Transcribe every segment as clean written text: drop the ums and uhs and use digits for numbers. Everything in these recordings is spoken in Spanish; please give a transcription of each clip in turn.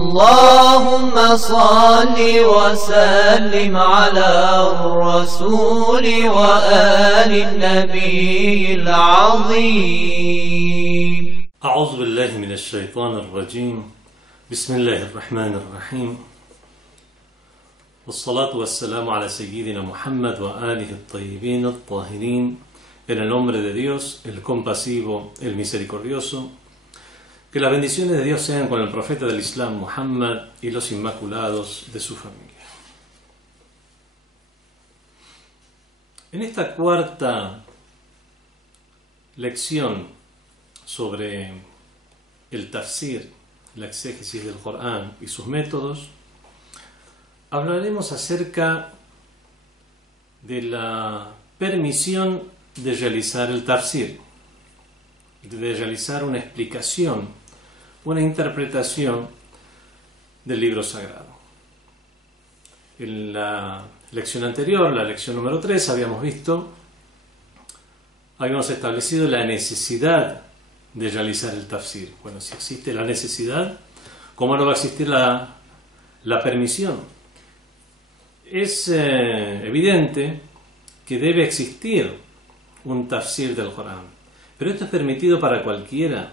اللهم صل وسلم على الرسول وآل النبي العظيم. أعوذ بالله من الشيطان الرجيم. بسم الله الرحمن الرحيم. والصلاة والسلام على سيدنا Muhammad وآله الطيبين الطاهرين. En el nombre de Dios, el compasivo, el misericordioso. Que las bendiciones de Dios sean con el profeta del Islam, Muhammad, y los inmaculados de su familia. En esta cuarta lección sobre el tafsir, la exégesis del Corán y sus métodos, hablaremos acerca de la permisión de realizar el tafsir, de realizar una explicación, una interpretación del libro sagrado. En la lección anterior, la lección número 3, habíamos establecido la necesidad de realizar el tafsir. Bueno, si existe la necesidad, ¿cómo no va a existir la permisión? Es evidente que debe existir un tafsir del Corán, pero esto es permitido para cualquiera.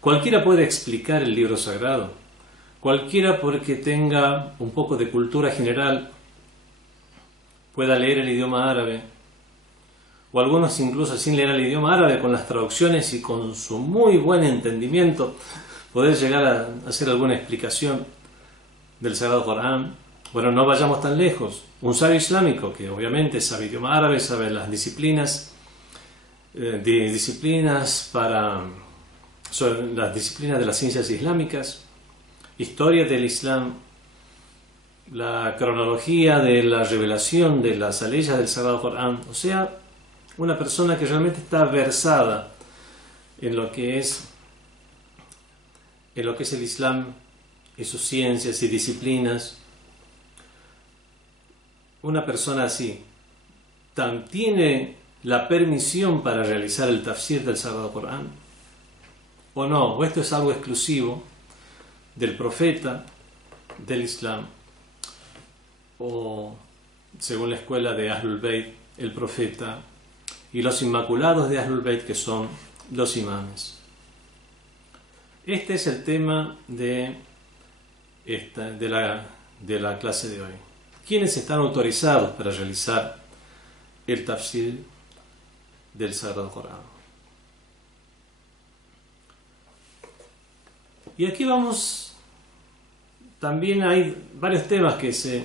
Cualquiera puede explicar el libro sagrado, cualquiera porque tenga un poco de cultura general, pueda leer el idioma árabe, o algunos incluso sin leer el idioma árabe, con las traducciones y con su muy buen entendimiento, poder llegar a hacer alguna explicación del Sagrado Corán. Bueno, no vayamos tan lejos. Un sabio islámico que obviamente sabe idioma árabe, sabe las disciplinas sobre las disciplinas de las ciencias islámicas, historia del Islam, la cronología de la revelación de las aleyas del Sagrado Corán, o sea, una persona que realmente está versada en lo que es el Islam y sus ciencias y disciplinas. Una persona así tiene la permisión para realizar el tafsir del Sagrado Corán, o no, o esto es algo exclusivo del profeta del Islam, o según la escuela de Ahlul Bayt, el profeta y los inmaculados de Ahlul Bayt, que son los imames. Este es el tema de la clase de hoy. ¿Quiénes están autorizados para realizar el tafsir del Sagrado Corán? Y aquí también hay varios temas que se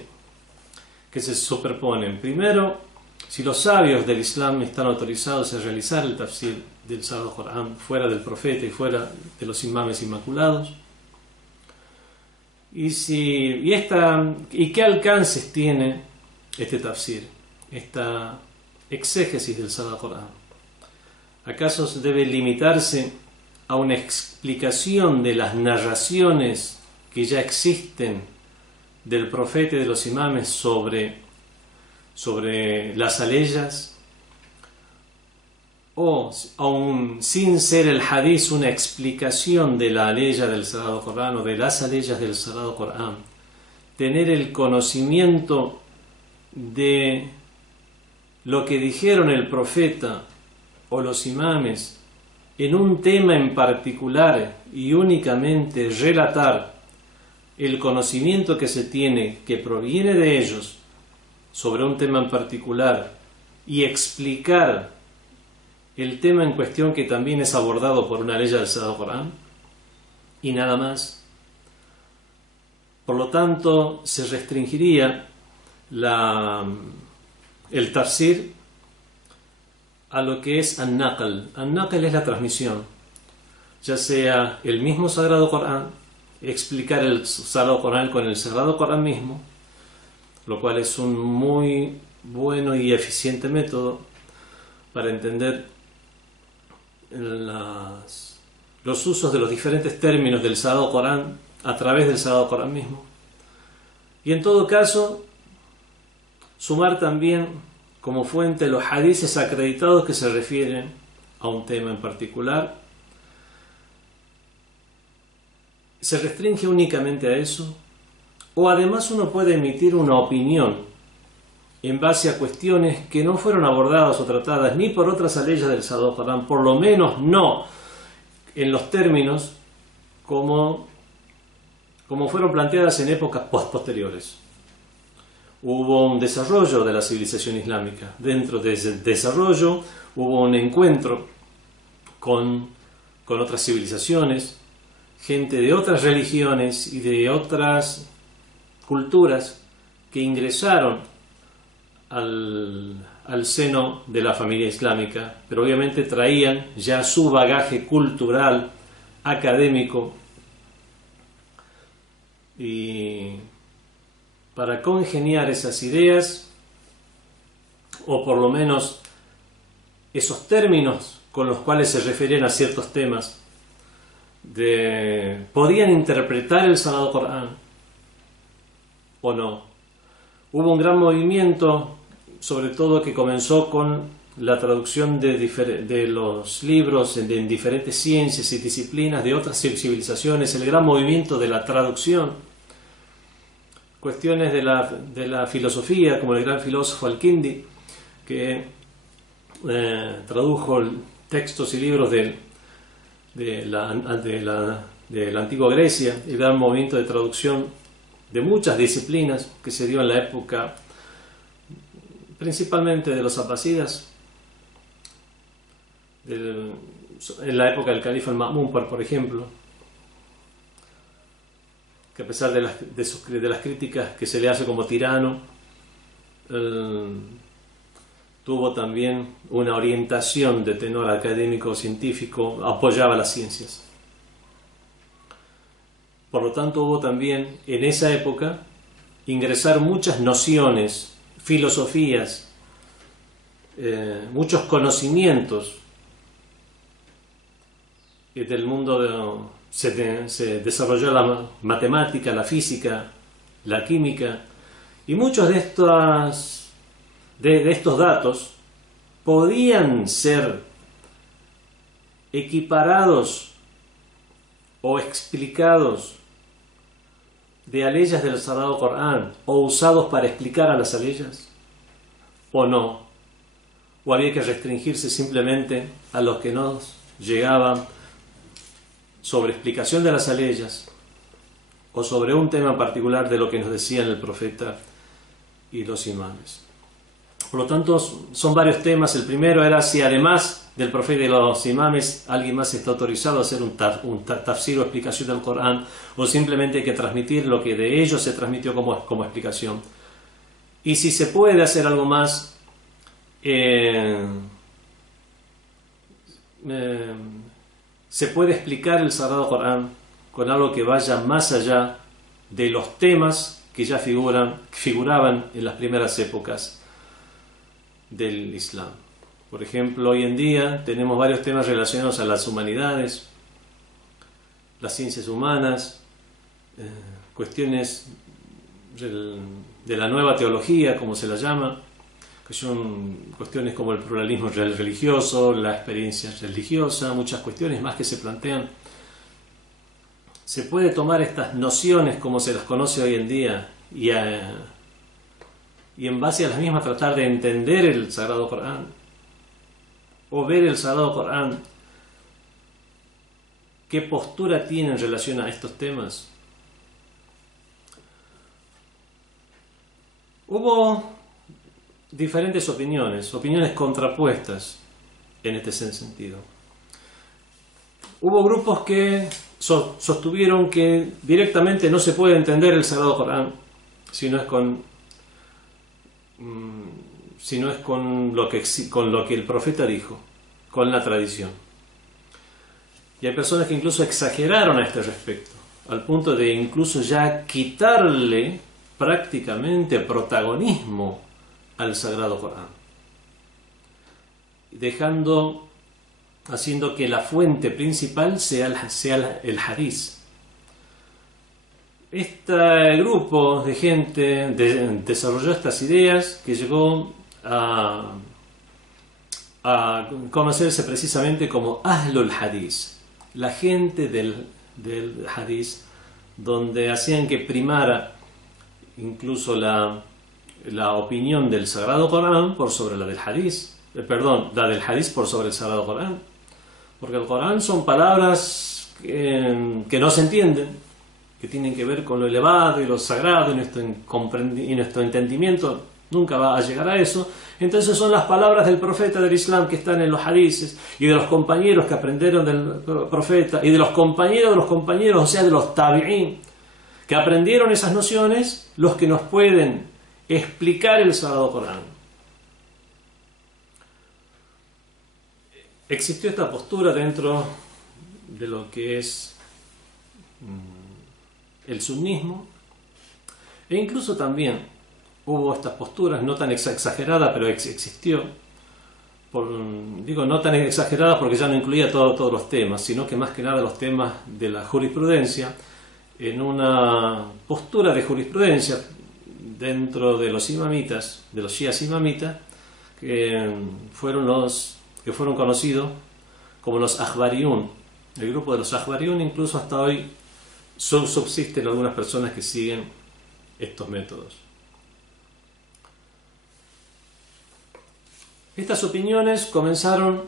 superponen. Primero, si los sabios del Islam están autorizados a realizar el tafsir del Sagrado Corán fuera del profeta y fuera de los imames inmaculados. Y qué alcances tiene este tafsir, esta exégesis del Sagrado Corán. ¿Acaso debe limitarse a una explicación de las narraciones que ya existen del profeta y de los imames sobre las aleyas? O, aun sin ser el hadith una explicación de la aleya del Sagrado Corán o de las aleyas del Sagrado Corán, tener el conocimiento de lo que dijeron el profeta o los imames en un tema en particular y únicamente relatar el conocimiento que se tiene, que proviene de ellos, sobre un tema en particular, y explicar el tema en cuestión que también es abordado por una ley del Sagrado Corán, y nada más. Por lo tanto, se restringiría el tafsir a lo que es an-naql. An-naql es la transmisión, ya sea el mismo Sagrado Corán, explicar el Sagrado Corán con el Sagrado Corán mismo, lo cual es un muy bueno y eficiente método para entender los usos de los diferentes términos del Sagrado Corán a través del Sagrado Corán mismo. Y en todo caso, sumar también como fuente los hadices acreditados que se refieren a un tema en particular, se restringe únicamente a eso, o además uno puede emitir una opinión en base a cuestiones que no fueron abordadas o tratadas ni por otras leyes del Sagrado Corán, por lo menos no en los términos como fueron planteadas en épocas posteriores. Hubo un desarrollo de la civilización islámica. Dentro de ese desarrollo hubo un encuentro con otras civilizaciones, gente de otras religiones y de otras culturas que ingresaron al seno de la familia islámica, pero obviamente traían ya su bagaje cultural, académico, y para congeniar esas ideas, o por lo menos esos términos con los cuales se referían a ciertos temas, podían interpretar el Sagrado Corán o no. Hubo un gran movimiento, sobre todo que comenzó con la traducción de los libros en diferentes ciencias y disciplinas de otras civilizaciones, el gran movimiento de la traducción, cuestiones de la filosofía, como el gran filósofo Al-Kindi, que tradujo textos y libros de la antigua Grecia, el gran movimiento de traducción de muchas disciplinas que se dio en la época principalmente de los abasidas, en la época del califa al-Ma'mún, por ejemplo, que a pesar de las críticas que se le hace como tirano, tuvo también una orientación de tenor académico científico, apoyaba las ciencias. Por lo tanto, hubo también en esa época ingresar muchas nociones, filosofías, muchos conocimientos del mundo. Se desarrolló la matemática, la física, la química, y muchos de estos datos podían ser equiparados o explicados de aleyas del Sagrado Corán o usados para explicar a las aleyas, o no, o había que restringirse simplemente a los que nos llegaban sobre explicación de las aleyas o sobre un tema particular de lo que nos decían el profeta y los imames. Por lo tanto, son varios temas. El primero era si además del profeta y los imames alguien más está autorizado a hacer un tafsir o explicación del Corán, o simplemente hay que transmitir lo que de ellos se transmitió como explicación. Y si se puede hacer algo más, se puede explicar el Sagrado Corán con algo que vaya más allá de los temas que ya figuraban en las primeras épocas del Islam. Por ejemplo, hoy en día tenemos varios temas relacionados a las humanidades, las ciencias humanas, cuestiones de la nueva teología, como se la llama, que son cuestiones como el pluralismo religioso, la experiencia religiosa, muchas cuestiones más que se plantean. Se puede tomar estas nociones como se las conoce hoy en día y en base a las mismas tratar de entender el Sagrado Corán o ver el Sagrado Corán, qué postura tiene en relación a estos temas. Hubo diferentes opiniones contrapuestas en este sentido. Hubo grupos que sostuvieron que directamente no se puede entender el Sagrado Corán si no es con lo que el profeta dijo, con la tradición. Y hay personas que incluso exageraron a este respecto, al punto de incluso ya quitarle prácticamente protagonismo al Sagrado Corán, haciendo que la fuente principal sea el Hadís. Este grupo de gente desarrolló estas ideas que llegó a conocerse precisamente como Ahlul Hadís, la gente del Hadís, donde hacían que primara incluso la opinión del Sagrado Corán por sobre la del Hadís, la del Hadís por sobre el Sagrado Corán, porque el Corán son palabras que no se entienden, que tienen que ver con lo elevado y lo sagrado, y nuestro entendimiento nunca va a llegar a eso. Entonces son las palabras del profeta del Islam que están en los hadices, y de los compañeros que aprendieron del profeta, y de los compañeros, o sea, de los tabi'ín, que aprendieron esas nociones, los que nos pueden explicar el Sagrado Corán. Existió esta postura dentro de lo que es el sunnismo, e incluso también hubo estas posturas, no tan exageradas, pero existió. Digo no tan exageradas porque ya no incluía todos los temas, sino que más que nada los temas de la jurisprudencia, en una postura de jurisprudencia dentro de los imamitas, de los shias imamitas, que fueron conocidos como los Akhbariyun. El grupo de los Akhbariyun, incluso hasta hoy subsisten algunas personas que siguen estos métodos. Estas opiniones comenzaron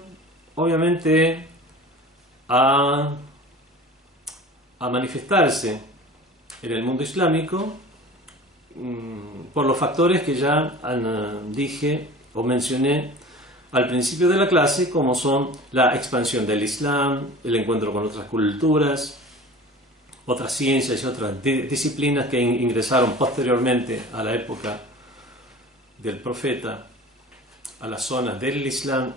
obviamente a manifestarse en el mundo islámico por los factores que ya dije o mencioné al principio de la clase, como son la expansión del Islam, el encuentro con otras culturas, otras ciencias y otras disciplinas que ingresaron posteriormente a la época del profeta a las zonas del Islam,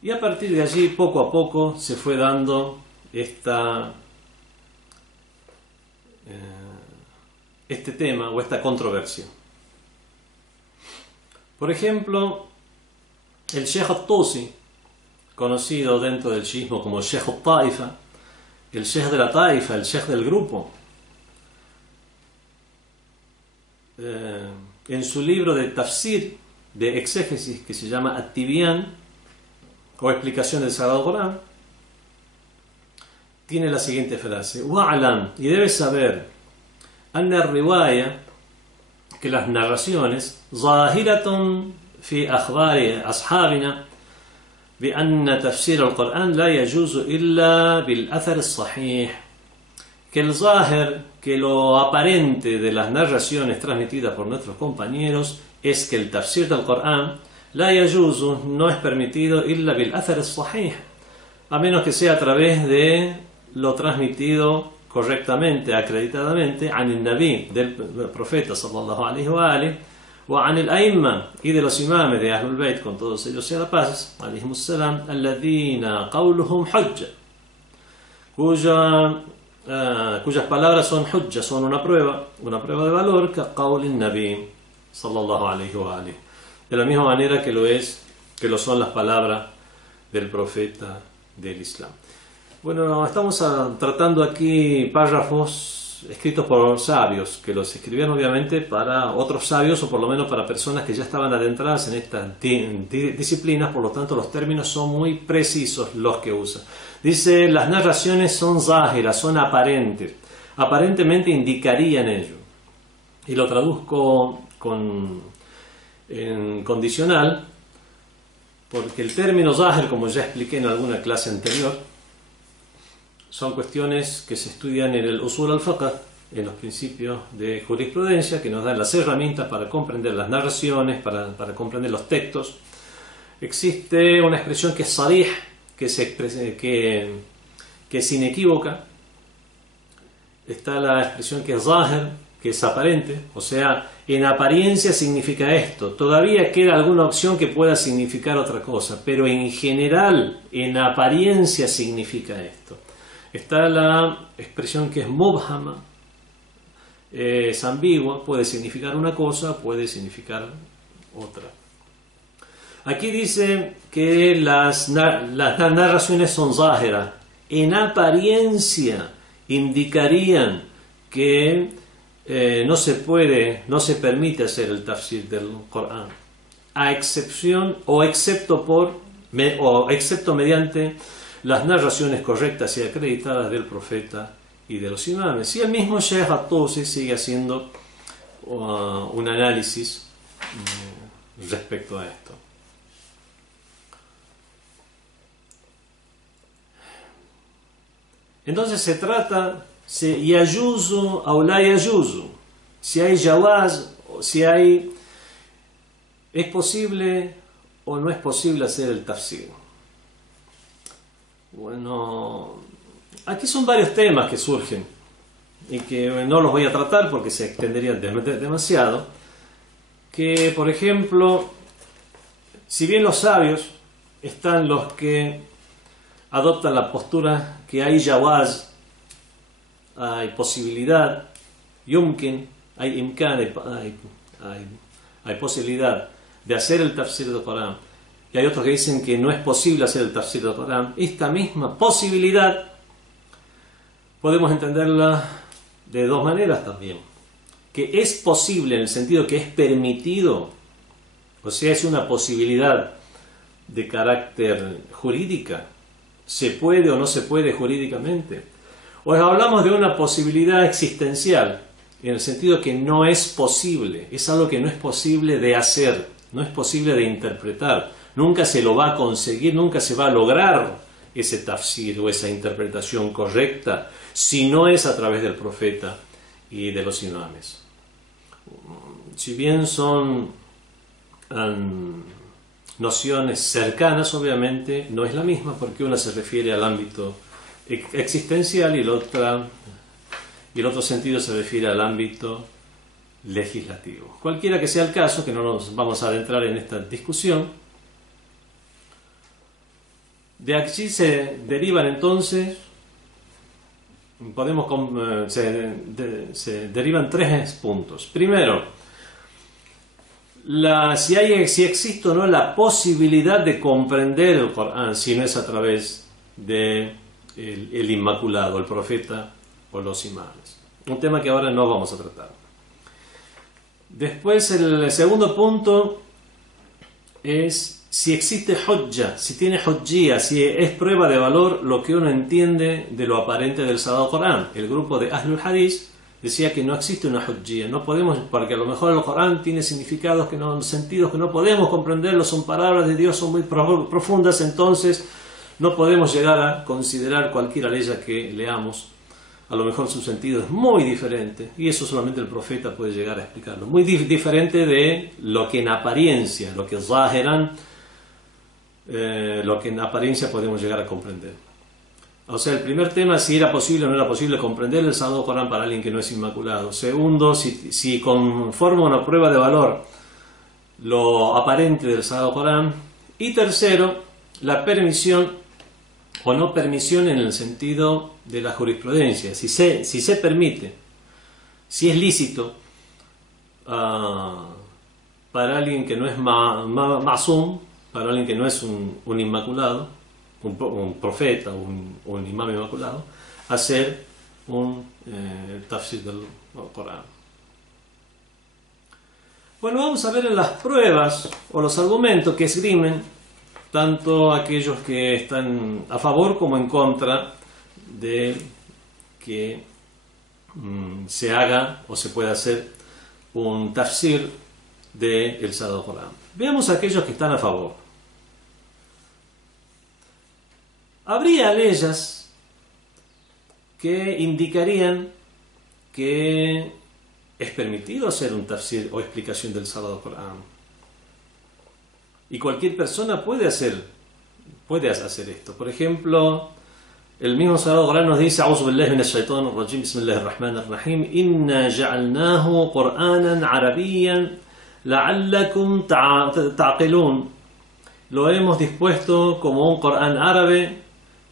y a partir de allí poco a poco se fue dando este tema o esta controversia. Por ejemplo, el Sheikh al-Tusi, conocido dentro del shiismo como Sheikh al-Taifa, el Sheikh de la Taifa, el Sheikh del grupo, en su libro de tafsir, de exégesis, que se llama At-Tibyan, o explicación del Sagrado Corán, tiene la siguiente frase: Wa'alam, y debes saber, anna riwaya, que las narraciones, zahiratun fi akhbari ashabina, bi anna tafsir al-Qur'an la yajuzu illa bil athar al-sahih, que el zahir, que lo aparente de las narraciones transmitidas por nuestros compañeros es que el tafsir del Corán, la yajuzu, no es permitido illa bil athar al-sahih, a menos que sea a través de lo transmitido correctamente, acreditadamente, an el Nabi, del profeta sallallahu alaihi wa alihi, wa an el aimma, y de los imames de Ahlul Bayt, con todos ellos sea la paz, alaihimus salam, alladhina qawluhum hujja, cuyas palabras son hujja, son una prueba de valor, que qawlin Nabi sallallahu alaihi wa alihi, de la misma manera que lo son las palabras del profeta del Islam. Bueno, estamos tratando aquí párrafos escritos por sabios, que los escribieron obviamente para otros sabios, o por lo menos para personas que ya estaban adentradas en estas disciplinas, por lo tanto los términos son muy precisos los que usan. Dice, las narraciones son záhiras, son aparentes, aparentemente indicarían ello. Y lo traduzco en condicional, porque el término záhir, como ya expliqué en alguna clase anterior, son cuestiones que se estudian en el usul al-fiqh, en los principios de jurisprudencia, que nos dan las herramientas para comprender las narraciones, para comprender los textos. Existe una expresión que es sarih, que es inequívoca. Está la expresión que es zahir, que es aparente, o sea, en apariencia significa esto. Todavía queda alguna opción que pueda significar otra cosa, pero en general, en apariencia significa esto. Está la expresión que es mubhama, es ambigua, puede significar una cosa, puede significar otra. Aquí dice que las narraciones son záhiras, en apariencia indicarían que no se permite hacer el tafsir del Corán, a excepción o excepto mediante las narraciones correctas y acreditadas del profeta y de los imames. Y el mismo Sheikh At-Tusi sigue haciendo un análisis respecto a esto. Entonces se trata yajuzu o la yajuzu, si hay jawaz, si hay, es posible o no es posible hacer el tafsir. Bueno, aquí son varios temas que surgen y que no los voy a tratar porque se extenderían demasiado. Que, por ejemplo, si bien los sabios están los que adoptan la postura que hay jawaz, hay posibilidad, yumkin, hay imkan, hay posibilidad de hacer el tafsir del Corán, y hay otros que dicen que no es posible hacer el tafsir del Corán. Esta misma posibilidad podemos entenderla de dos maneras también. Que es posible en el sentido que es permitido, o sea, es una posibilidad de carácter jurídica, se puede o no se puede jurídicamente. O hablamos de una posibilidad existencial, en el sentido que no es posible, es algo que no es posible de hacer, no es posible de interpretar, nunca se lo va a conseguir, nunca se va a lograr ese tafsir o esa interpretación correcta si no es a través del profeta y de los imames. Si bien son nociones cercanas, obviamente no es la misma, porque una se refiere al ámbito existencial y el otro sentido se refiere al ámbito legislativo. Cualquiera que sea el caso, que no nos vamos a adentrar en esta discusión, de aquí se derivan entonces, se derivan tres puntos. Primero, si existe o no la posibilidad de comprender el Corán, si no es a través de el Inmaculado, el profeta o los imames. Un tema que ahora no vamos a tratar. Después, el segundo punto es si existe hujja, si tiene hujjía, si es prueba de valor lo que uno entiende de lo aparente del Sagrado Corán. El grupo de Ahlul Hadith decía que no existe una hujjía, no podemos, porque a lo mejor el Corán tiene significados sentidos que no podemos comprenderlos, son palabras de Dios, son muy profundas, entonces no podemos llegar a considerar cualquiera de ellas que leamos. A lo mejor su sentido es muy diferente, y eso solamente el profeta puede llegar a explicarlo. Muy diferente de lo que en apariencia, lo que en apariencia podemos llegar a comprender. O sea, el primer tema, si era posible o no era posible comprender el Sagrado Corán para alguien que no es inmaculado. Segundo, si conforma una prueba de valor lo aparente del Sagrado Corán. Y tercero, la permisión o no permisión en el sentido de la jurisprudencia. Si se permite, si es lícito para alguien que no es masum, para alguien que no es un inmaculado, un profeta, un imam inmaculado, hacer un tafsir del Corán. Bueno, vamos a ver en las pruebas o los argumentos que esgrimen tanto aquellos que están a favor como en contra de que se haga o se pueda hacer un tafsir del Sagrado Corán. Veamos a aquellos que están a favor. Habría leyes que indicarían que es permitido hacer un tafsir o explicación del Sagrado Corán. Y cualquier persona puede hacer esto. Por ejemplo, el mismo Sagrado Corán nos dice: A'udhu billahi minash shaitanir rajim, bismillahir rahmanir rahim, inna ja'alnahu qur'anan arabiyyan la'allakum ta'qilun. Lo hemos dispuesto como un Corán árabe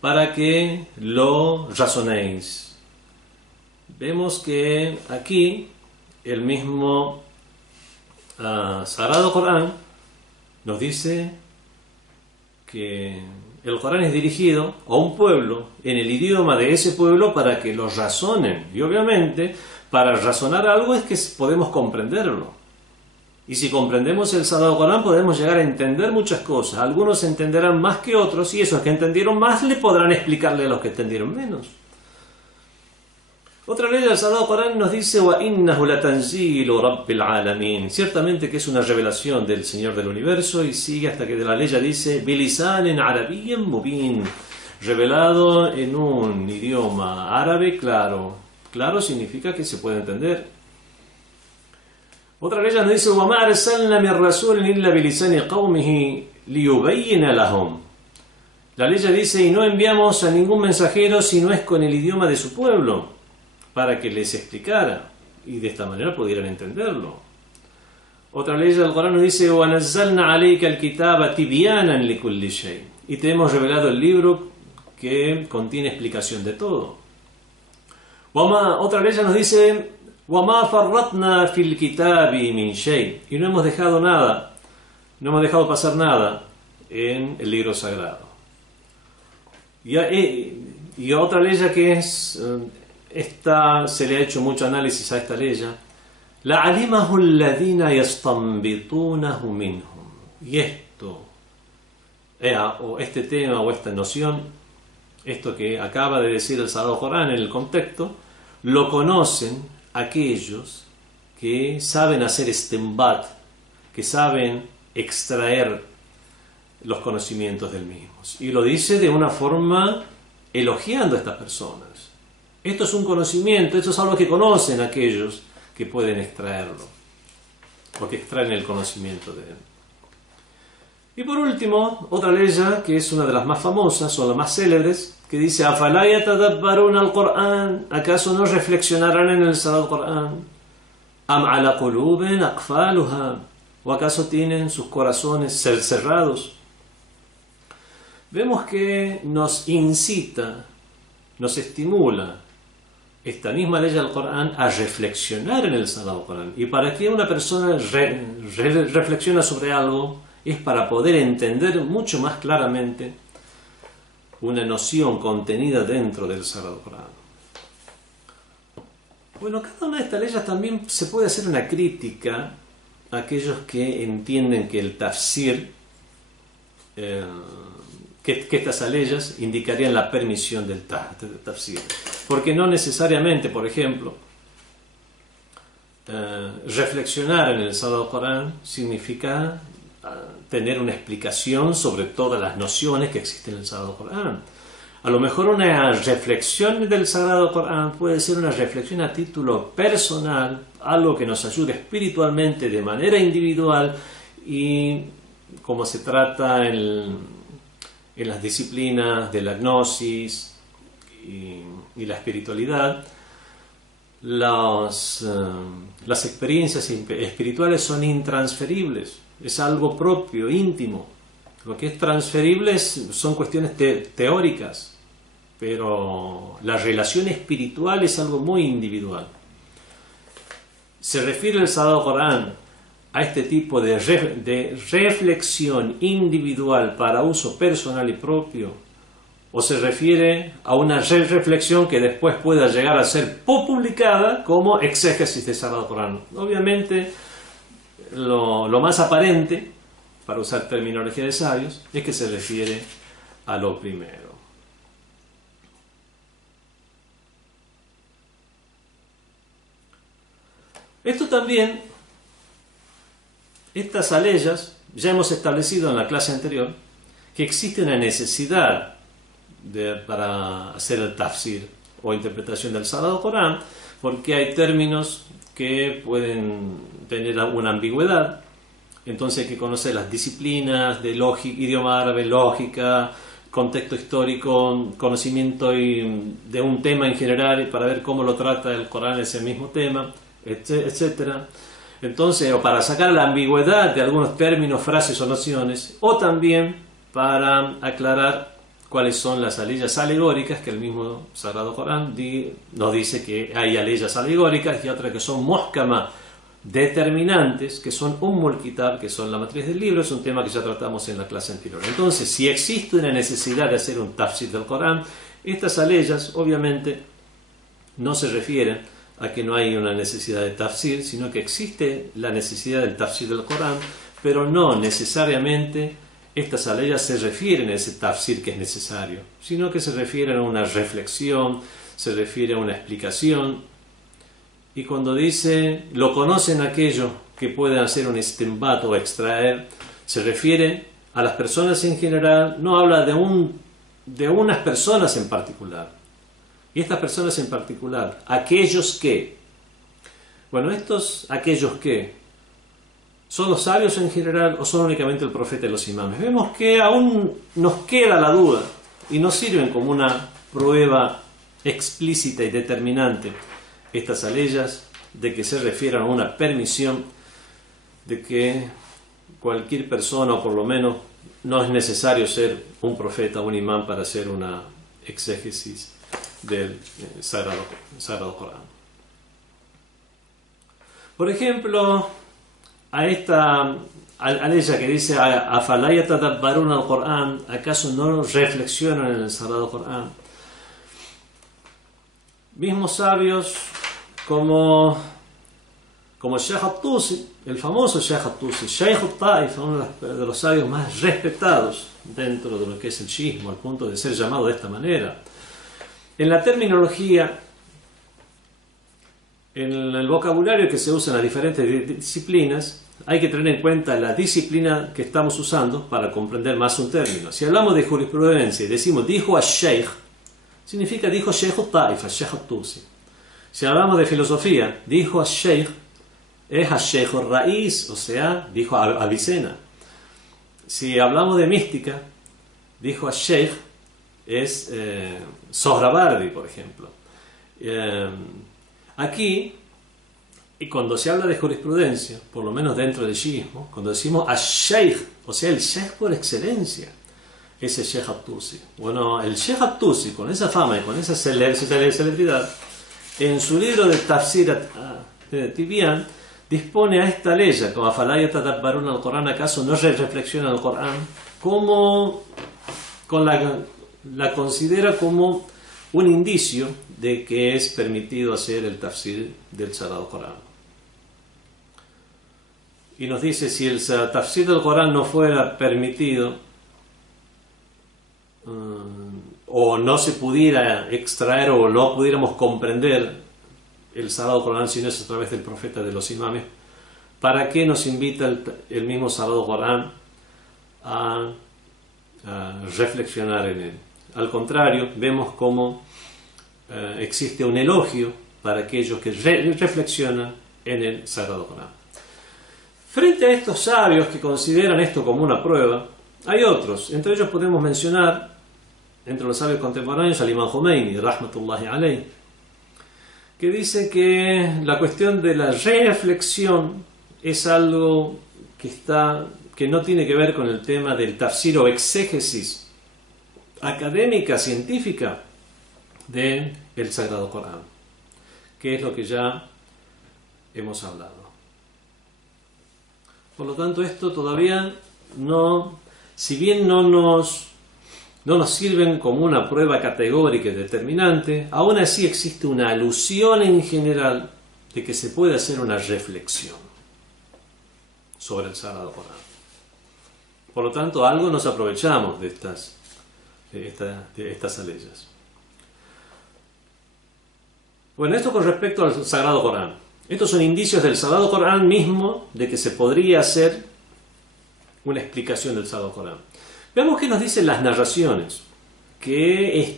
para que lo razonéis. Vemos que aquí el mismo Sagrado Corán nos dice que el Corán es dirigido a un pueblo, en el idioma de ese pueblo, para que lo razonen. Y obviamente, para razonar algo es que podemos comprenderlo. Y si comprendemos el Sagrado Corán, podemos llegar a entender muchas cosas. Algunos entenderán más que otros, y esos que entendieron más le podrán explicarle a los que entendieron menos. Otra ley del Sagrado Corán nos dice وَإِنَّهُ لَتَنزِيلُ رَبِّ الْعَالَمِينَ. Ciertamente que es una revelación del Señor del Universo, y sigue hasta que de la ley dice بِلِسَانٍ عَرَبِيٍّ مُبِينٍ, revelado en un idioma árabe claro. Claro significa que se puede entender. Otra ley nos dice وَمَا أَرْسَلْنَا مِن رَّسُولٍ إِلَّا بِلِسَانِ قَوْمِهِ لِيُبَيِّنَ لَهُمْ. La ley dice, y no enviamos a ningún mensajero si no es con el idioma de su pueblo, para que les explicara y de esta manera pudieran entenderlo. Otra ley del Corán nos dice وَنَزَّلْنَا عَلَيْكَ الْكِتَابَ تِبْيَانًا لِكُلِّ شَيْءٍ, y te hemos revelado el libro que contiene explicación de todo. Otra ley nos dice وَمَا فَرَّطْنَا فِي الْكِتَابِ مِنْ شَيْءٍ, y no hemos dejado nada, no hemos dejado pasar nada en el libro sagrado. Y otra ley que es, esta se le ha hecho mucho análisis a esta ley, لَعَلِمَهُ الَّذِينَ يَسْتَنبِطُونَهُ مِنْهُمْ. Y esto, o este tema o esta noción, esto que acaba de decir el Sagrado Corán en el contexto, lo conocen aquellos que saben hacer istinbat, que saben extraer los conocimientos del mismo. Y lo dice de una forma elogiando a estas personas. Esto es un conocimiento, esto es algo que conocen aquellos que pueden extraerlo, o que extraen el conocimiento de él. Y por último, otra ley que es una de las más famosas o las más célebres, que dice أَفَلَا يَتَدَبَّرُونَ الْقُرْآنَ, ¿acaso no reflexionarán en el Sagrado Corán? أَمْ عَلَى قُلُوبٍ أَقْفَالُهَا, ¿o acaso tienen sus corazones cerrados? Vemos que nos incita, nos estimula esta misma ley del Corán a reflexionar en el Sagrado Corán. Y para que una persona reflexiona sobre algo, es para poder entender mucho más claramente una noción contenida dentro del Sagrado Corán. Bueno, cada una de estas leyes también se puede hacer una crítica a aquellos que entienden que el tafsir, que estas leyes indicarían la permisión del tafsir. Porque no necesariamente, por ejemplo, reflexionar en el Sagrado Corán significa tener una explicación sobre todas las nociones que existen en el Sagrado Corán. A lo mejor una reflexión del Sagrado Corán puede ser una reflexión a título personal, algo que nos ayude espiritualmente de manera individual, y como se trata en las disciplinas de la gnosis y la espiritualidad, las experiencias espirituales son intransferibles, es algo propio, íntimo. Lo que es transferible son cuestiones teóricas, pero la relación espiritual es algo muy individual. Se refiere el Sagrado Corán a este tipo de reflexión individual para uso personal y propio, o se refiere a una reflexión que después pueda llegar a ser publicada como exégesis del Sagrado Corán. Obviamente, lo más aparente, para usar terminología de sabios, es que se refiere a lo primero. Esto también, estas aleyas, ya hemos establecido en la clase anterior que existe una necesidad para hacer el tafsir o interpretación del Sagrado Corán, porque hay términos que pueden tener alguna ambigüedad. Entonces hay que conocer las disciplinas de idioma árabe, lógica, contexto histórico, conocimiento de un tema en general para ver cómo lo trata el Corán ese mismo tema, etc. Entonces, o para sacar la ambigüedad de algunos términos, frases o nociones, o también para aclarar cuáles son las aleyas alegóricas, que el mismo Sagrado Corán nos dice que hay aleyas alegóricas y otras que son muhkama, determinantes, que son Kitab, que son la matriz del libro. Es un tema que ya tratamos en la clase anterior. Entonces, si existe una necesidad de hacer un tafsir del Corán, estas aleyas obviamente no se refieren a que no hay una necesidad de tafsir, sino que existe la necesidad del tafsir del Corán, pero no necesariamente estas aleyas se refieren a ese tafsir que es necesario, sino que se refieren a una reflexión se refiere a una explicación. Y cuando dice, lo conocen aquellos que pueden hacer un istinbat o extraer, se refiere a las personas en general, no habla de unas personas en particular. Y estas personas en particular, aquellos que, bueno, aquellos que, ¿son los sabios en general o son únicamente el profeta y los imames? Vemos que aún nos queda la duda y nos sirven como una prueba explícita y determinante estas aleyas de que se refieran a una permisión de que cualquier persona, o por lo menos no es necesario ser un profeta o un imán para hacer una exégesis del Sagrado Corán. Por ejemplo, a esta aleya que dice ¿Afalá yatadabbaruna al-Qur'an? ¿Acaso no reflexionan en el Sagrado Corán? Mismos sabios como Shaykh al-Tusi, el famoso Shaykh al-Tusi, Shaykh al-Taif, uno de los sabios más respetados dentro de lo que es el shiismo, al punto de ser llamado de esta manera. En la terminología, en el vocabulario que se usa en las diferentes disciplinas, hay que tener en cuenta la disciplina que estamos usando para comprender más un término. Si hablamos de jurisprudencia y decimos dijo a Shaykh, significa dijo Shaykh al-Taif, a Shaykh al-Tusi. Si hablamos de filosofía, dijo a Shaykh, es a Shaykh al-Raís, o sea, dijo a Avicena. Si hablamos de mística, dijo a Shaykh, es Sohrabardi, por ejemplo. Aquí, y cuando se habla de jurisprudencia, por lo menos dentro del shiismo, cuando decimos a Shaykh, o sea, el Shaykh por excelencia, es el Shaykh al-Tusi. Bueno, el Shaykh al-Tusi, con esa fama y con esa celebridad, en su libro de Tafsir Tibian, dispone a esta ley, como Afalá yatadabbaruna al-Qur'an, ¿acaso no reflexiona el Corán? Como la considera como un indicio de que es permitido hacer el tafsir del Sagrado Corán. Y nos dice, si el tafsir del Corán no fuera permitido, o no se pudiera extraer o no pudiéramos comprender el Sagrado Corán si no es a través del profeta de los imames, ¿para qué nos invita el mismo Sagrado Corán a reflexionar en él? Al contrario, vemos cómo existe un elogio para aquellos que reflexionan en el Sagrado Corán. Frente a estos sabios que consideran esto como una prueba, hay otros. Entre ellos podemos mencionar, entre los sabios contemporáneos, al Imam Khomeini, rahmatullahi alayhi, que dice que la cuestión de la reflexión es algo que no tiene que ver con el tema del tafsir o exégesis académica, científica del Sagrado Corán, que es lo que ya hemos hablado. Por lo tanto, esto todavía no, si bien no nos sirven como una prueba categórica y determinante, aún así existe una alusión en general de que se puede hacer una reflexión sobre el Sagrado Corán. Por lo tanto, algo nos aprovechamos de estas aleyas. Bueno, esto con respecto al Sagrado Corán. Estos son indicios del Sagrado Corán mismo de que se podría hacer una explicación del Sagrado Corán. Veamos qué nos dicen las narraciones que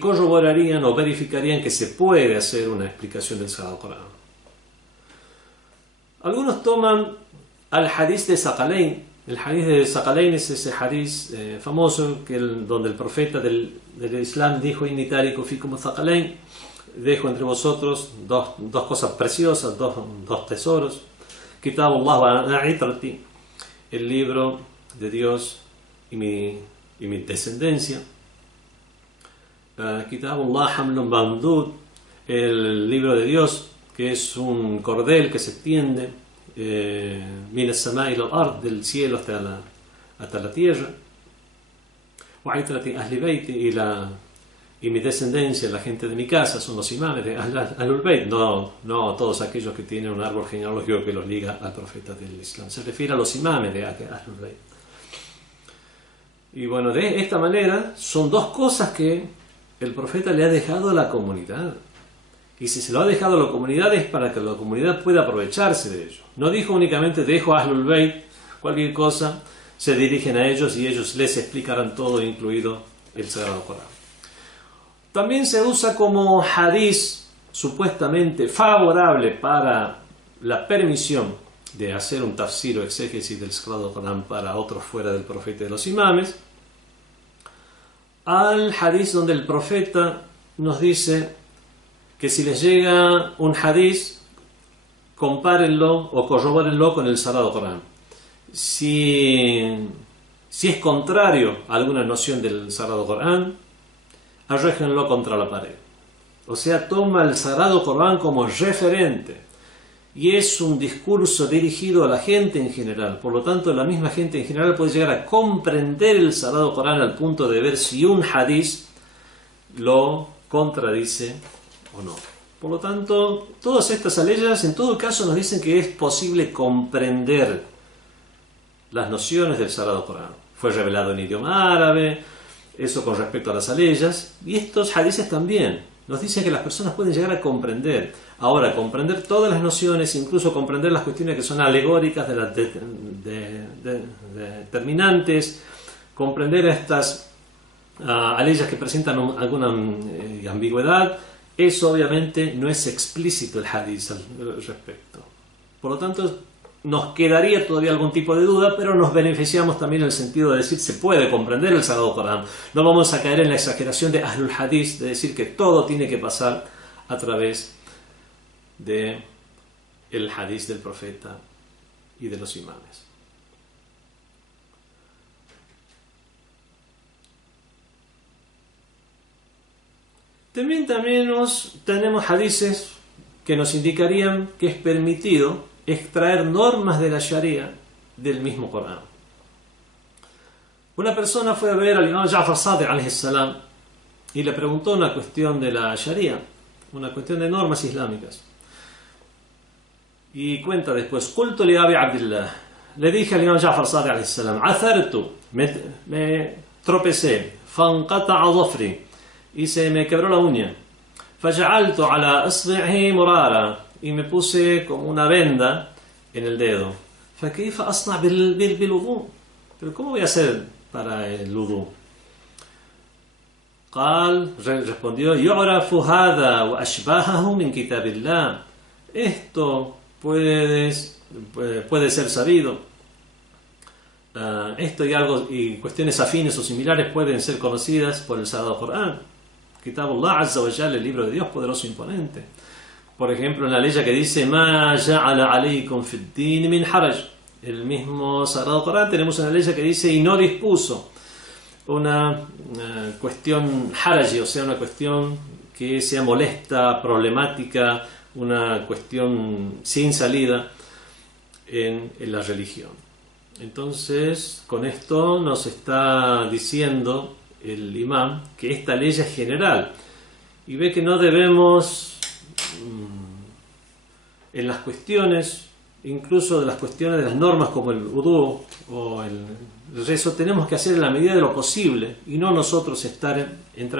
corroborarían o verificarían que se puede hacer una explicación del Sagrado Corán. Algunos toman al hadith de Saqalayn. El hadith de Saqalayn es ese hadith famoso donde el profeta del Islam dijo: Inni tariku fikum Saqalayn, dejo entre vosotros dos cosas preciosas, dos tesoros. Kitabullah wa itrati, el libro de Dios y mi descendencia. Kitabullah hamlun mamdud, el libro de Dios, que es un cordel que se extiende min as-samai ila al-ard, del cielo hasta la tierra. Wa itrati ahli bayti, y mi descendencia, la gente de mi casa, son los imames de Ahlul Bayt, no todos aquellos que tienen un árbol genealógico que los liga al profeta del Islam. Se refiere a los imames de Ahlul Bayt. Y bueno, de esta manera son dos cosas que el profeta le ha dejado a la comunidad. Y si se lo ha dejado a la comunidad es para que la comunidad pueda aprovecharse de ello. No dijo únicamente dejo a Ahlul Bayt, cualquier cosa, se dirigen a ellos y ellos les explicarán todo, incluido el Sagrado Corán. También se usa como hadiz supuestamente favorable para la permisión de hacer un tafsir o exégesis del Sagrado Corán para otros fuera del profeta y de los imames, al hadiz donde el profeta nos dice que si les llega un hadiz, compárenlo o corrobórenlo con el Sagrado Corán. Si es contrario a alguna noción del Sagrado Corán, arrójenlo contra la pared. O sea, toma el Sagrado Corán como referente. Y es un discurso dirigido a la gente en general. Por lo tanto, la misma gente en general puede llegar a comprender el Sagrado Corán al punto de ver si un hadiz lo contradice o no. Por lo tanto, todas estas aleyas en todo caso nos dicen que es posible comprender las nociones del Sagrado Corán. Fue revelado en idioma árabe, eso con respecto a las aleyas, y estos hadices también nos dicen que las personas pueden llegar a comprender. Ahora, comprender todas las nociones, incluso comprender las cuestiones que son alegóricas de las determinantes, comprender estas aleyas que presentan alguna ambigüedad, eso obviamente no es explícito el hadiz al respecto. Por lo tanto, nos quedaría todavía algún tipo de duda, pero nos beneficiamos también en el sentido de decir se puede comprender el Sagrado Corán. No vamos a caer en la exageración de Ahlul Hadith, de decir que todo tiene que pasar a través de el hadith del profeta y de los imames. También tenemos hadices que nos indicarían que es permitido extraer normas de la Sharia del mismo Corán. Una persona fue a ver al imam Ja'far Sadiq alayhi salam y le preguntó una cuestión de la Sharia, una cuestión de normas islámicas. Y cuenta después, qultu li Abi Abdillah, le dije al imam Ja'far Sadiq alayhi salam, athartu, me tropecé, fanqata'a dhafri, y se me quebró la uña, faja'altu ala asbi'ihi murara, y me puse como una venda en el dedo. فكيف أصنع بالوضوء? Pero ¿cómo voy a hacer para el wudu? قال, respondió, يعرف هذا وأشباهه من كتاب الله. Esto puede ser sabido. Esto y cuestiones afines o similares pueden ser conocidas por el Sagrado Corán. Kitabullah Azza wa Jalla, el libro de Dios poderoso e imponente. Por ejemplo, en la ley que dice Ma ja'ala alaykum fid din min haraj. El mismo Sagrado Corán tenemos una ley que dice y no dispuso una cuestión haraji, o sea, una cuestión que sea molesta, problemática, una cuestión sin salida en la religión. Entonces, con esto nos está diciendo el imam que esta ley es general y ve que no debemos en las cuestiones, incluso de las cuestiones de las normas como el wudú o el rezo, tenemos que hacer en la medida de lo posible y no nosotros entrar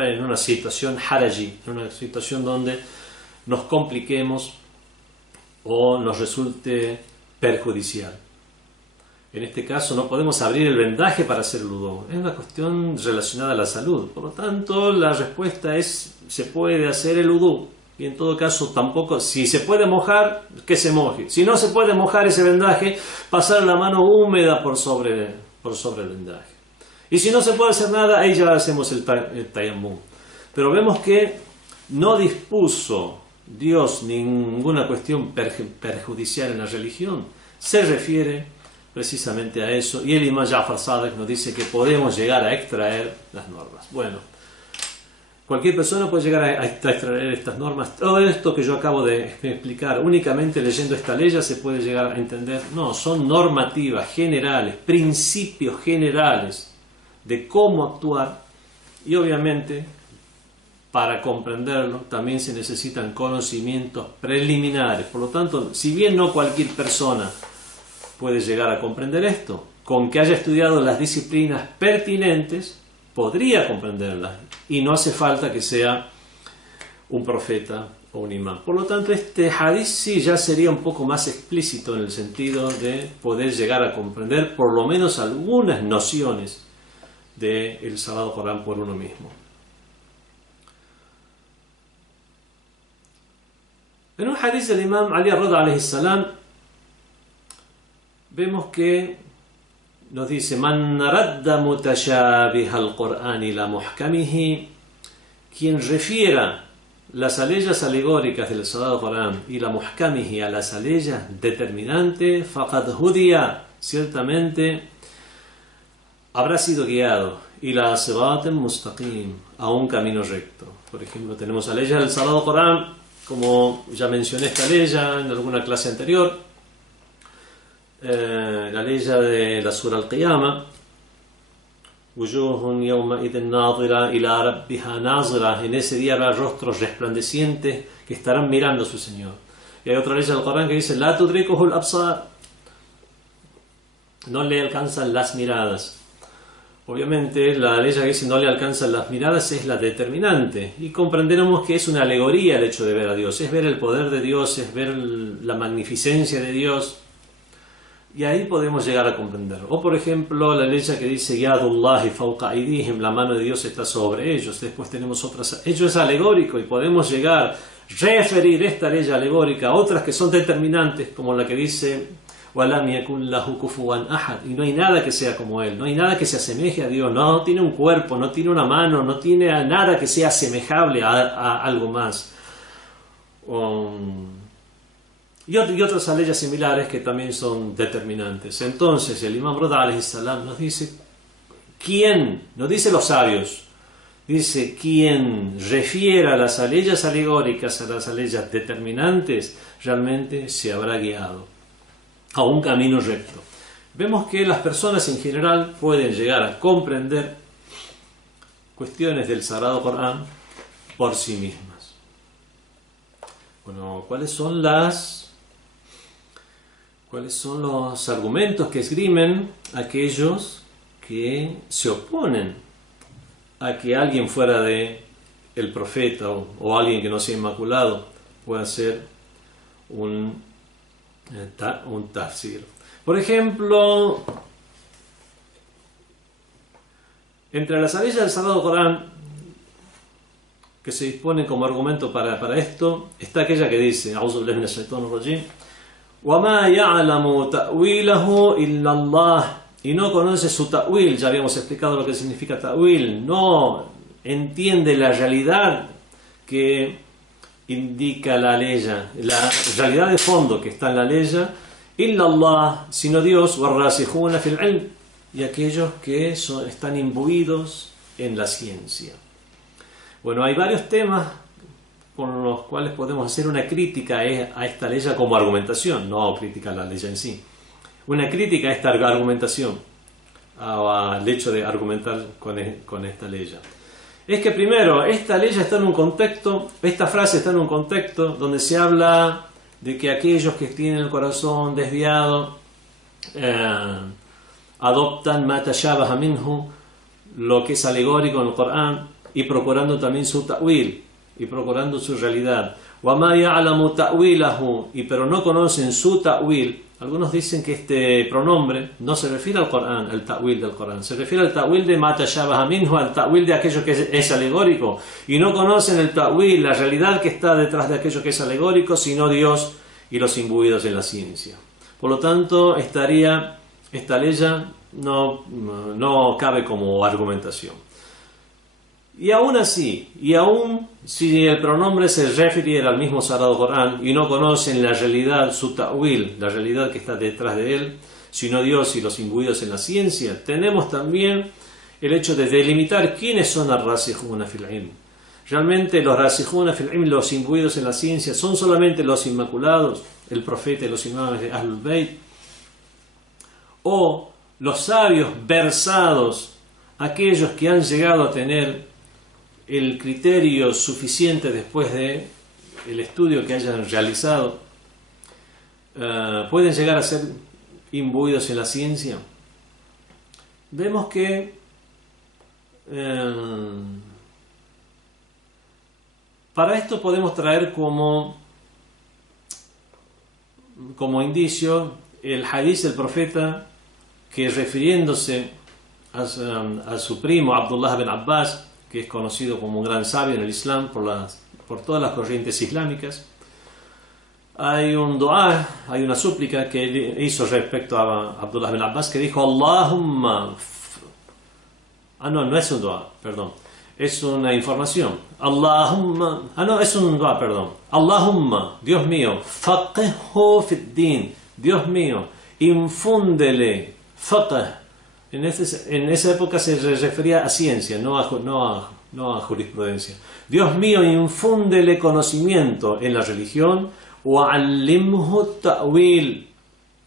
en una situación haraji, en una situación donde nos compliquemos o nos resulte perjudicial. En este caso no podemos abrir el vendaje para hacer el wudú, es una cuestión relacionada a la salud. Por lo tanto, la respuesta es se puede hacer el wudú. Y en todo caso tampoco, si se puede mojar, que se moje. Si no se puede mojar ese vendaje, pasar la mano húmeda por sobre el vendaje. Y si no se puede hacer nada, ahí ya hacemos el tayammum. Pero vemos que no dispuso Dios ninguna cuestión perjudicial en la religión. Se refiere precisamente a eso. Y el imam Ja'far Sadiq nos dice que podemos llegar a extraer las normas. Bueno, cualquier persona puede llegar a extraer estas normas. Todo esto que yo acabo de explicar, únicamente leyendo esta ley ya se puede llegar a entender. No, son normativas generales, principios generales de cómo actuar. Y obviamente, para comprenderlo, también se necesitan conocimientos preliminares. Por lo tanto, si bien no cualquier persona puede llegar a comprender esto, con que haya estudiado las disciplinas pertinentes, podría comprenderlas y no hace falta que sea un profeta o un imán. Por lo tanto, este hadith sí ya sería un poco más explícito en el sentido de poder llegar a comprender por lo menos algunas nociones del Sagrado Corán por uno mismo. En un hadith del imam Ali ar-Ridha alayhi salam vemos que nos dice: Man radda mutashabiha al-Qur'an ila muhkamihi, quien refiera las aleyas alegóricas del Sagrado Corán y la muhkamihi a las aleyas determinantes, faqad hudiya, ciertamente habrá sido guiado, ila siratin mustaqim, a un camino recto. Por ejemplo, tenemos aleyas del Sagrado Corán, como ya mencioné esta aleya en alguna clase anterior, la aleya de la Sura Al-Qiyamah: Wujuhun yawma'idin nadira ila rabbiha nazira. En ese día habrá rostros resplandecientes que estarán mirando a su Señor. Y hay otra ley del Corán que dice: La tudrikuhu al-absar, no le alcanzan las miradas. Obviamente la ley que dice no le alcanzan las miradas es la determinante, y comprenderemos que es una alegoría el hecho de ver a Dios, es ver el poder de Dios, es ver la magnificencia de Dios. Y ahí podemos llegar a comprenderlo. O por ejemplo la ley que dice Yadullahi fawqa aydihim, la mano de Dios está sobre ellos. Después tenemos otras, ello es alegórico, y podemos llegar a referir esta ley alegórica a otras que son determinantes, como la que dice Walam yakun lahu kufuwan ahad, y no hay nada que sea como él, no hay nada que se asemeje a Dios, no tiene un cuerpo, no tiene una mano, no tiene nada que sea asemejable a algo más. Y otras aleyas similares que también son determinantes. Entonces el imam Ridha alayhi salam nos dice quién, nos dice los sabios, dice quien refiera las aleyas alegóricas a las aleyas determinantes realmente se habrá guiado a un camino recto. Vemos que las personas en general pueden llegar a comprender cuestiones del Sagrado Corán por sí mismas. Bueno, ¿cuáles son los argumentos que esgrimen aquellos que se oponen a que alguien fuera de el profeta o alguien que no sea inmaculado pueda ser un tafsir? Por ejemplo, entre las aleyas del Sagrado Corán que se disponen como argumento para esto está aquella que dice: A'udhu billahi minash shaitanir rajim, وَمَا يَعْلَمُ تَأْوِيلَهُ إِلَّا اللَّهُ, y no conoce su ta'wil. Ya habíamos explicado lo que significa ta'wil. No entiende la realidad que indica la aleya, la realidad de fondo que está en la aleya, إِلَّا اللَّهُ, sino Dios, وَالرَّاسِخُونَ فِي الْعِلْمِ, y aquellos que están imbuidos en la ciencia. Bueno, hay varios temas con los cuales podemos hacer una crítica a esta ley como argumentación, no crítica a la ley en sí. Una crítica a esta argumentación, al hecho de argumentar con esta ley. Es que primero, esta ley está en un contexto, esta frase está en un contexto donde se habla de que aquellos que tienen el corazón desviado adoptan ma tashabaha minhu, lo que es alegórico en el Corán, y procurando también su ta'wil, y procurando su realidad. وَمَا يَعْلَمُ تَأْوِيلَهُ, y pero no conocen su ta'wil. Algunos dicen que este pronombre no se refiere al Corán, al ta'wil del Corán, se refiere al ta'wil de ma tashabaha minhu, al ta'wil de aquello que es alegórico, y no conocen el ta'wil, la realidad que está detrás de aquello que es alegórico, sino Dios y los imbuidos en la ciencia. Por lo tanto, esta ley no cabe como argumentación. Y aún así, y aún si el pronombre se refiriera al mismo Sagrado Corán y no conocen la realidad, su ta'wil, la realidad que está detrás de él, sino Dios y los imbuidos en la ciencia, tenemos también el hecho de delimitar quiénes son ar-rasikhuna fil ilm. Realmente los rasikhuna fil ilm, los imbuidos en la ciencia, son solamente los inmaculados, el profeta y los imames de Ahlul Bayt, o los sabios versados, aquellos que han llegado a tener el criterio suficiente después de el estudio que hayan realizado, pueden llegar a ser imbuidos en la ciencia. Vemos que para esto podemos traer como indicio el hadith del profeta, que refiriéndose a su primo Abdullah bin Abbas, que es conocido como un gran sabio en el Islam por todas las corrientes islámicas, hay un dua, hay una súplica que él hizo respecto a Abdullah bin Abbas, que dijo: Allahumma, no es un dua, perdón, es una información. Allahumma, es un dua, perdón. Allahumma, Dios mío, faqihhu fid din, Dios mío, infúndele faqih. En esa época se refería a ciencia, no a jurisprudencia. Dios mío, infúndele conocimiento en la religión, wa'allimhu ta'wil,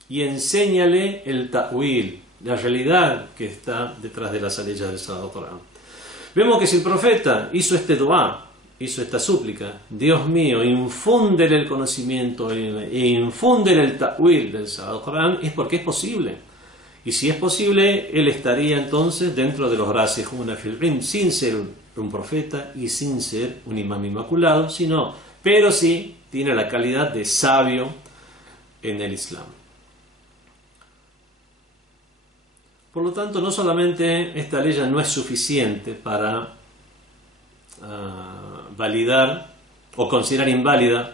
y enséñale el ta'wil, la realidad que está detrás de las leyes del Sagrado Corán. Vemos que si el profeta hizo este dua, hizo esta súplica: Dios mío, infúndele el conocimiento e infúndele el ta'wil del Sagrado Corán, es porque es posible. Y si es posible, él estaría entonces dentro de los rasikhuna fil ilm, sin ser un profeta y sin ser un imam inmaculado, pero sí tiene la calidad de sabio en el Islam. Por lo tanto, no solamente esta ley no es suficiente para validar o considerar inválida,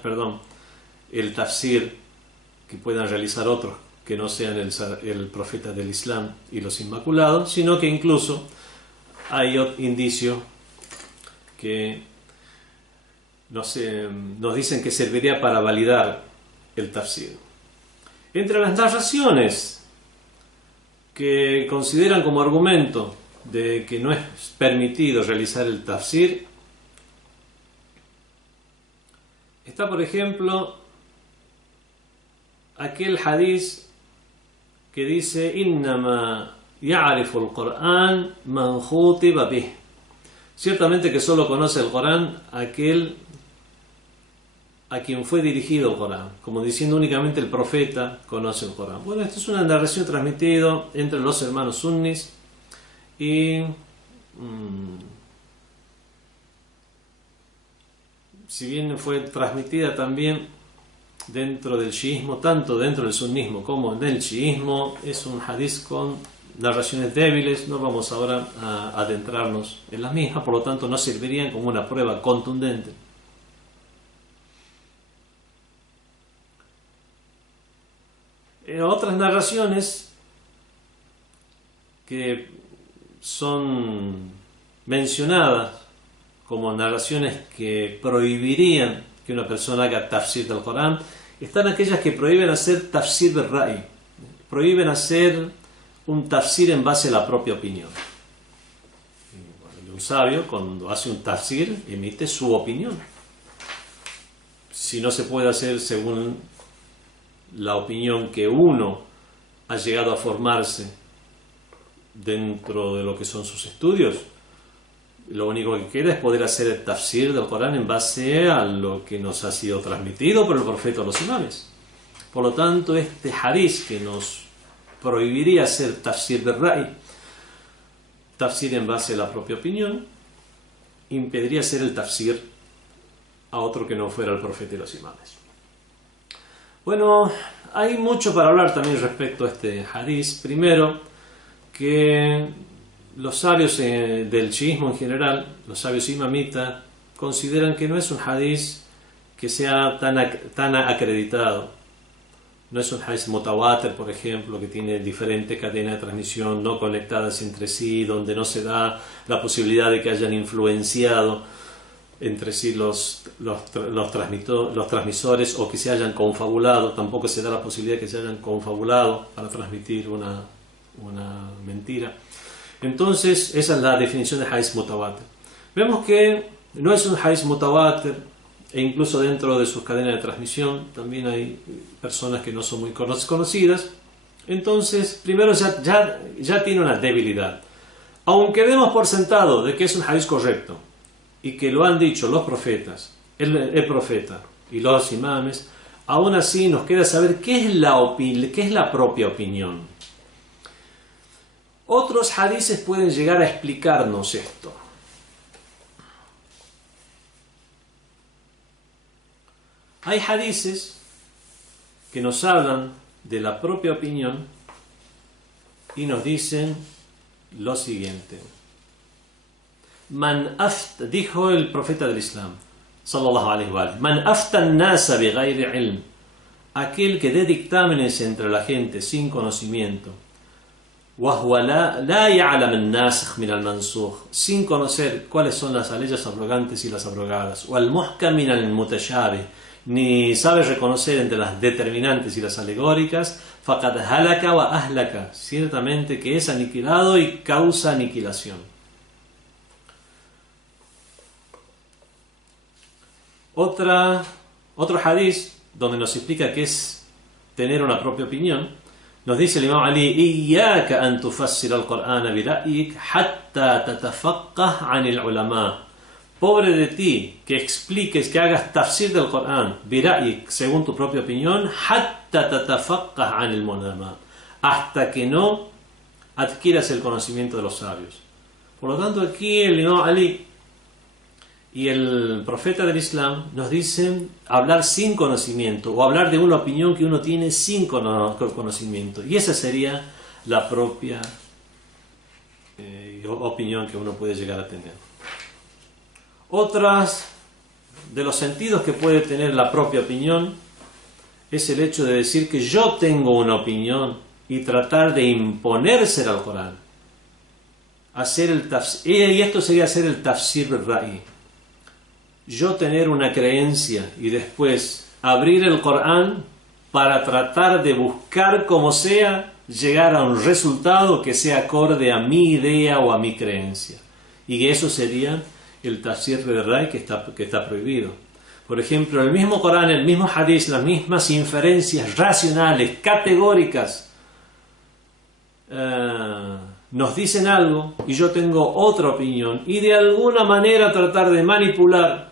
el tafsir que puedan realizar otros que no sean el profeta del Islam y los inmaculados, sino que incluso hay indicios que nos dicen que serviría para validar el tafsir. Entre las narraciones que consideran como argumento de que no es permitido realizar el tafsir, está, por ejemplo, aquel hadith que dice: Innama ya'rifu al-Qur'an man khutiba bih. Ciertamente que solo conoce el Corán aquel a quien fue dirigido el Corán, como diciendo únicamente el profeta conoce el Corán. Bueno, esto es una narración transmitida entre los hermanos sunnis y si bien fue transmitida también dentro del chiismo, tanto dentro del sunnismo como del chiismo, es un hadith con narraciones débiles. No vamos ahora a adentrarnos en las mismas, por lo tanto no servirían como una prueba contundente. Otras narraciones que son mencionadas como narraciones que prohibirían que una persona haga tafsir del Corán, están aquellas que prohíben hacer tafsir del ra'i, prohíben hacer un tafsir en base a la propia opinión. Un sabio, cuando hace un tafsir, emite su opinión. Si no se puede hacer según la opinión que uno ha llegado a formarse dentro de lo que son sus estudios, lo único que queda es poder hacer el tafsir del Corán en base a lo que nos ha sido transmitido por el profeta o los imames. Por lo tanto, este hadith que nos prohibiría hacer tafsir del ra'i, tafsir en base a la propia opinión, impediría hacer el tafsir a otro que no fuera el profeta y los imames. Bueno, hay mucho para hablar también respecto a este hadith. Primero, que los sabios del chiismo en general, los sabios imamitas, consideran que no es un hadith que sea tan acreditado. No es un hadith mutawatir, por ejemplo, que tiene diferentes cadenas de transmisión no conectadas entre sí, donde no se da la posibilidad de que hayan influenciado entre sí los transmisores, o que se hayan confabulado. Tampoco se da la posibilidad de que se hayan confabulado para transmitir una mentira. Entonces, esa es la definición de hadith mutawatir. Vemos que no es un hadith mutawatir, e incluso dentro de sus cadenas de transmisión también hay personas que no son muy conocidas. Entonces, primero ya tiene una debilidad. Aunque demos por sentado de que es un hadith correcto y que lo han dicho los profetas, el profeta y los imames, aún así nos queda saber qué es la propia opinión. Otros hadices pueden llegar a explicarnos esto. Hay hadices que nos hablan de la propia opinión y nos dicen lo siguiente. Dijo el profeta del Islam, sallallahu alaihi wa sallam, man afta an-nasa bighayri ilm, aquel que dé dictámenes entre la gente sin conocimiento, وهو لا يعلم الناسخ من المنسوخ, sin conocer cuáles son las leyes abrogantes y las abrogadas, والمحكم من المتشابه, ni sabe reconocer entre las determinantes y las alegóricas, فقد هلك وأهلك, ciertamente que es aniquilado y causa aniquilación. Otro hadith donde nos explica qué es tener una propia opinión, nos dice el Imam Ali: إياك أن تفسر القرآن برأيك حتى تتفقه عن العلماء. Pobre de ti que expliques, que hagas tafsir del Corán برأيك, según tu propia opinión, حتى تتفقه عن العلماء, hasta que no adquieras el conocimiento de los sabios. Por lo tanto, aquí el Imam Ali y el profeta del Islam nos dicen hablar sin conocimiento, o hablar de una opinión que uno tiene sin conocimiento, y esa sería la propia opinión que uno puede llegar a tener. Otras de los sentidos que puede tener la propia opinión es el hecho de decir que yo tengo una opinión y tratar de imponérsela al Corán, y esto sería hacer el tafsir bil-ra'i. Yo tener una creencia y después abrir el Corán para tratar de buscar como sea llegar a un resultado que sea acorde a mi idea o a mi creencia, y que eso sería el tafsir bil-ra'i que está prohibido. Por ejemplo, el mismo Corán, el mismo hadith, las mismas inferencias racionales, categóricas, nos dicen algo y yo tengo otra opinión, y de alguna manera tratar de manipular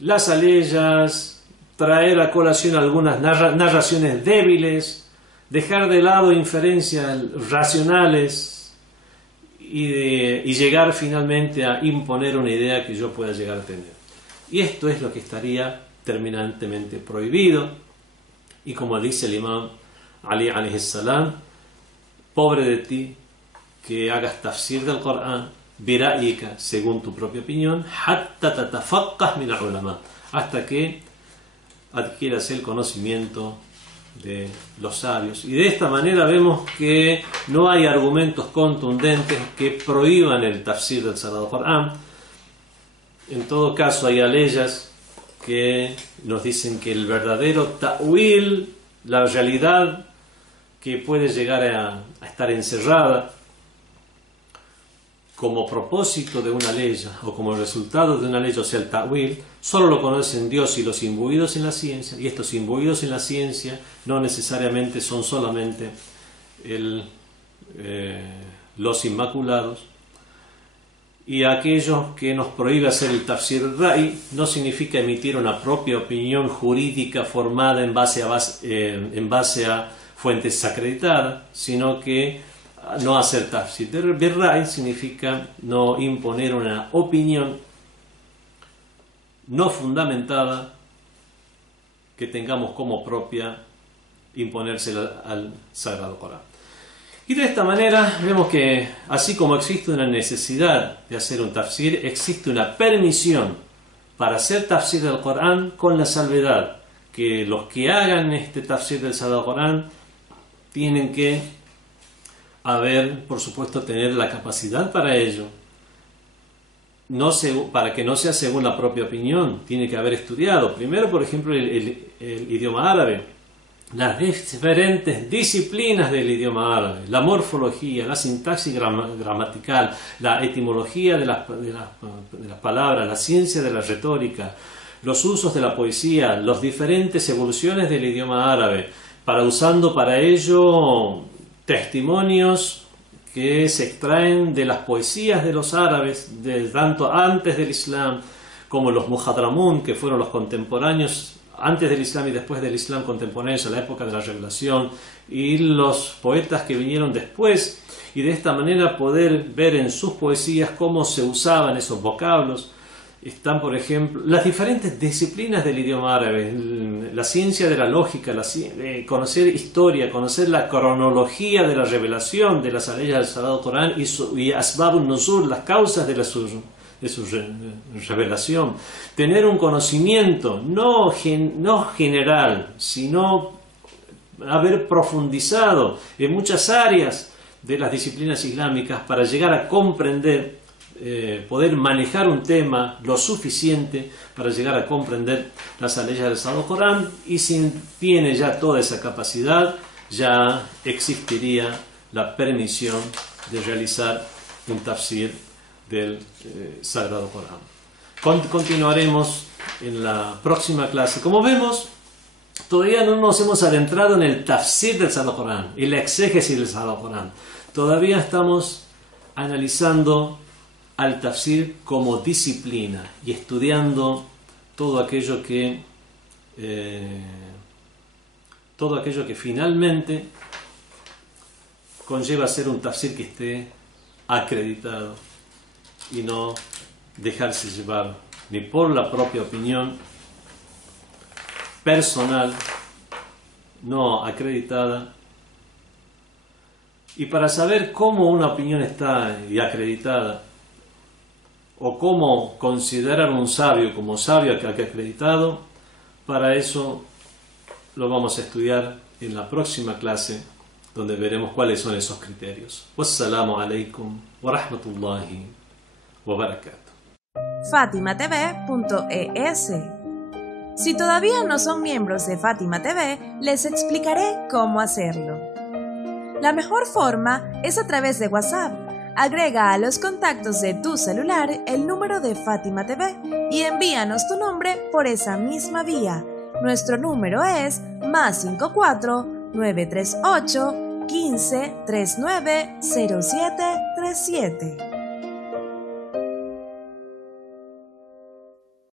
las aleyas, traer a colación algunas narraciones débiles, dejar de lado inferencias racionales y llegar finalmente a imponer una idea que yo pueda llegar a tener. Y esto es lo que estaría terminantemente prohibido. Y como dice el Imam Ali alayhi salam, pobre de ti que hagas tafsir del Corán bira'ika, según tu propia opinión, hatta tatafaqqah min al-ulama, hasta que adquieras el conocimiento de los sabios. Y de esta manera vemos que no hay argumentos contundentes que prohíban el tafsir del Sagrado Corán. En todo caso, hay aleyas que nos dicen que el verdadero ta'wil, la realidad que puede llegar a estar encerrada como propósito de una ley o como resultado de una ley, o sea, el ta'wil, solo lo conocen Dios y los imbuidos en la ciencia, y estos imbuidos en la ciencia no necesariamente son solamente los inmaculados. Y aquellos que nos prohíbe hacer el tafsir ra'i no significa emitir una propia opinión jurídica formada en base a fuentes acreditadas, sino que no hacer tafsir bil-ra'i significa no imponer una opinión no fundamentada que tengamos como propia, imponérsela al Sagrado Corán. Y de esta manera vemos que así como existe una necesidad de hacer un tafsir, existe una permisión para hacer tafsir del Corán, con la salvedad que los que hagan este tafsir del Sagrado Corán tienen que por supuesto, tener la capacidad para ello. Para que no sea según la propia opinión, tiene que haber estudiado primero, por ejemplo, el idioma árabe, las diferentes disciplinas del idioma árabe, la morfología, la sintaxis gramatical, la etimología de las palabras, la ciencia de la retórica, los usos de la poesía, las diferentes evoluciones del idioma árabe, usando para ello testimonios que se extraen de las poesías de los árabes, tanto antes del Islam como los muhadramun, que fueron los contemporáneos antes del Islam y después del Islam contemporáneo, la época de la revelación, y los poetas que vinieron después, y de esta manera poder ver en sus poesías cómo se usaban esos vocablos. Están, por ejemplo, las diferentes disciplinas del idioma árabe, la ciencia de la lógica, conocer historia, conocer la cronología de la revelación de las leyes del Sagrado Corán y Asbabun Nuzul, las causas de su revelación. Tener un conocimiento no general, sino haber profundizado en muchas áreas de las disciplinas islámicas para llegar a comprender, poder manejar un tema lo suficiente para llegar a comprender las leyes del Sagrado Corán, y si tiene ya toda esa capacidad, ya existiría la permisión de realizar un tafsir del Sagrado Corán. Continuaremos en la próxima clase. Como vemos, todavía no nos hemos adentrado en el tafsir del Sagrado Corán y la exégesis del Sagrado Corán. Todavía estamos analizando al tafsir como disciplina y estudiando todo aquello que finalmente conlleva ser un tafsir que esté acreditado y no dejarse llevar ni por la propia opinión personal no acreditada. Y para saber cómo una opinión está y acreditada, o cómo considerar un sabio como sabio acreditado, para eso lo vamos a estudiar en la próxima clase, donde veremos cuáles son esos criterios. Wassalamu alaikum wa rahmatullahi wa barakatuh. FatimaTV.es. Si todavía no son miembros de Fátima TV, les explicaré cómo hacerlo. La mejor forma es a través de WhatsApp. Agrega a los contactos de tu celular el número de Fátima TV y envíanos tu nombre por esa misma vía. Nuestro número es +54 938 15 39 07 37.